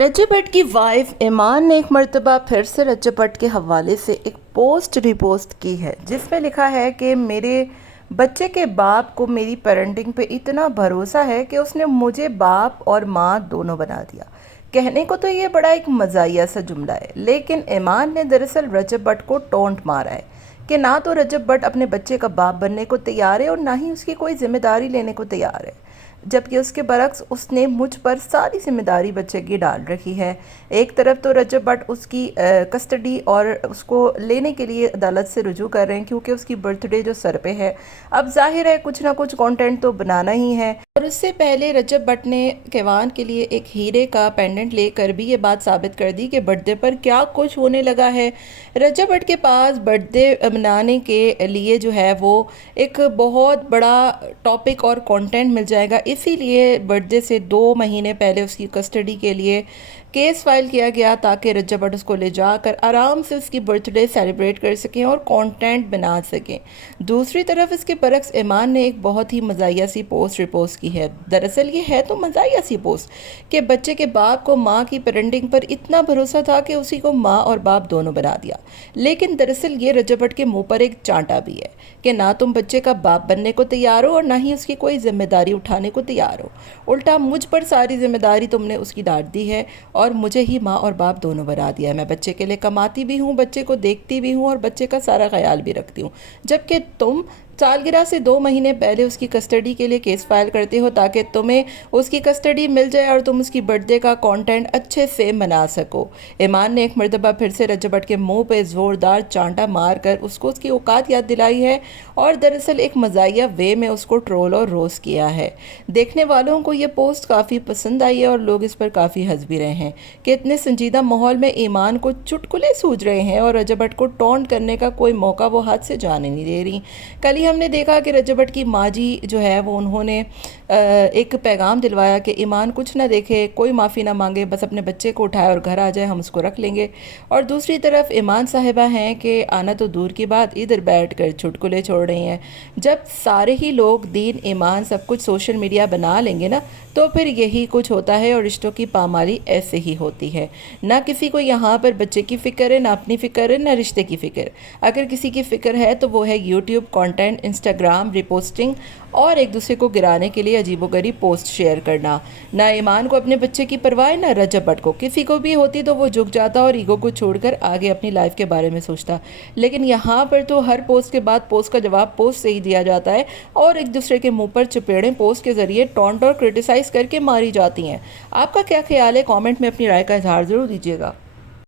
रजब भट्ट की वाइफ ईमान ने एक मर्तबा फिर से रजब भट्ट के हवाले से एक पोस्ट रिपोस्ट की है जिसमें लिखा है कि मेरे बच्चे के बाप को मेरी पेरेंटिंग पे इतना भरोसा है कि उसने मुझे बाप और माँ दोनों बना दिया। कहने को तो ये बड़ा एक मज़ाहिया सा जुमला है, लेकिन ईमान ने दरअसल रजब भट्ट को टोंट मारा है कि ना तो रजब भट्ट अपने बच्चे का बाप बनने को तैयार है और ना ही उसकी कोई जिम्मेदारी लेने को तैयार है, जबकि उसके बरक्स उसने मुझ पर सारी जिम्मेदारी बच्चे की डाल रखी है। एक तरफ तो रजब भट्ट उसकी कस्टडी और उसको लेने के लिए अदालत से रुजू कर रहे हैं क्योंकि उसकी बर्थडे जो सर पे है। अब जाहिर है कुछ ना कुछ कंटेंट तो बनाना ही है, और उससे पहले रजब भट्ट ने केवान के लिए एक हीरे का पेंडेंट लेकर भी ये बात साबित कर दी कि बर्थडे पर क्या कुछ होने लगा है। रजब भट्ट के पास बर्थडे मनाने के लिए जो है वो एक बहुत बड़ा टॉपिक और कंटेंट मिल जाएगा, इसीलिए बर्थडे से 2 महीने पहले उसकी कस्टडी के लिए केस फाइल किया गया ताकि रजब भट्ट उसको ले जाकर आराम से उसकी बर्थडे सेलिब्रेट कर सकें और कंटेंट बना सकें। दूसरी तरफ इसके बरक्स ईमान ने एक बहुत ही मज़ाहिया सी पोस्ट रिपोस्ट की है। दरअसल ये है तो मज़ाहिया सी पोस्ट कि बच्चे के बाप को माँ की पेरेंटिंग पर इतना भरोसा था कि उसी को माँ और बाप दोनों बना दिया, लेकिन दरअसल ये रजब भट्ट के मुँह पर एक चांटा भी है कि ना तुम बच्चे का बाप बनने को तैयार हो और ना ही उसकी कोई जिम्मेदारी उठाने को तैयार हो। उल्टा मुझ पर सारी जिम्मेदारी तुमने उसकी डांट दी है और मुझे ही माँ और बाप दोनों बना दिया है। मैं बच्चे के लिए कमाती भी हूँ, बच्चे को देखती भी हूँ और बच्चे का सारा ख्याल भी रखती हूँ, जबकि तुम सालगिरह से 2 महीने पहले उसकी कस्टडी के लिए केस फाइल करते हो ताकि तुम्हें उसकी कस्टडी मिल जाए और तुम उसकी बर्थडे का कंटेंट अच्छे से मना सको। ईमान ने एक मरतबा फिर से रजब भट्ट के मुंह पे ज़ोरदार चांटा मार कर उसको उसकी औकात याद दिलाई है और दरअसल एक मज़ाहिया वे में उसको ट्रोल और रोस्ट किया है। देखने वालों को ये पोस्ट काफ़ी पसंद आई है और लोग इस पर काफ़ी हंस भी रहे हैं कि इतने संजीदा माहौल में ईमान को चुटकुले सूझ रहे हैं और रजब भट्ट को टोंट करने का कोई मौका वो हाथ से जाने नहीं दे रही। कल ही हमने देखा कि रजब भट्ट की माँ जी जो है वो उन्होंने एक पैगाम दिलवाया कि ईमान कुछ ना देखे, कोई माफ़ी ना मांगे, बस अपने बच्चे को उठाए और घर आ जाए, हम उसको रख लेंगे। और दूसरी तरफ ईमान साहिबा हैं कि आना तो दूर की बात, इधर बैठ कर चुटकुले छोड़ रही हैं। जब सारे ही लोग दीन ईमान सब कुछ सोशल मीडिया बना लेंगे ना, तो फिर यही कुछ होता है और रिश्तों की पामाली ऐसे ही होती है। ना किसी को यहाँ पर बच्चे की फ़िक्र है, ना अपनी फ़िक्र है, ना रिश्ते की फ़िक्र। अगर किसी की फ़िक्र है तो वो है यूट्यूब कंटेंट, इंस्टाग्राम रिपोस्टिंग और एक दूसरे को गिराने के लिए अजीबोगरीब पोस्ट शेयर करना। ना ईमान को अपने बच्चे की परवाह, ना रजब भट्ट को। किसी को भी होती तो वो झुक जाता और ईगो को छोड़कर आगे अपनी लाइफ के बारे में सोचता, लेकिन यहाँ पर तो हर पोस्ट के बाद पोस्ट का जवाब पोस्ट से ही दिया जाता है और एक दूसरे के मुंह पर चपेड़ें पोस्ट के ज़रिए टॉन्ट और क्रिटिसाइज़ करके मारी जाती हैं। आपका क्या ख्याल है? कमेंट में अपनी राय का इजहार ज़रूर दीजिएगा।